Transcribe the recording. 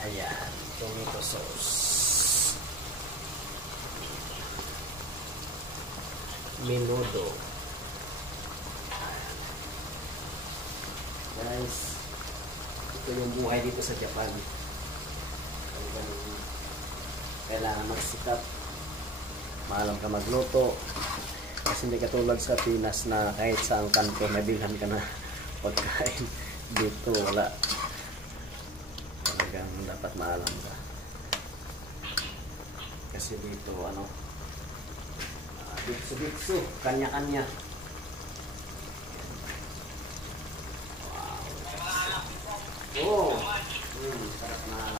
Ayan, tomato sauce. Menudo. Ayan. Guys, ito yung buhay dito sa Japan. Kailangan magsikap. Maalam ka magluto. Kasi hindi katulad sa Pinas na kahit saang kanto nabilhan ka na pagkain. Dito wala. Talagang dapat maalam ka. Kasi dito bitsu-bitsu, kanya-kanya. Wow. Oh.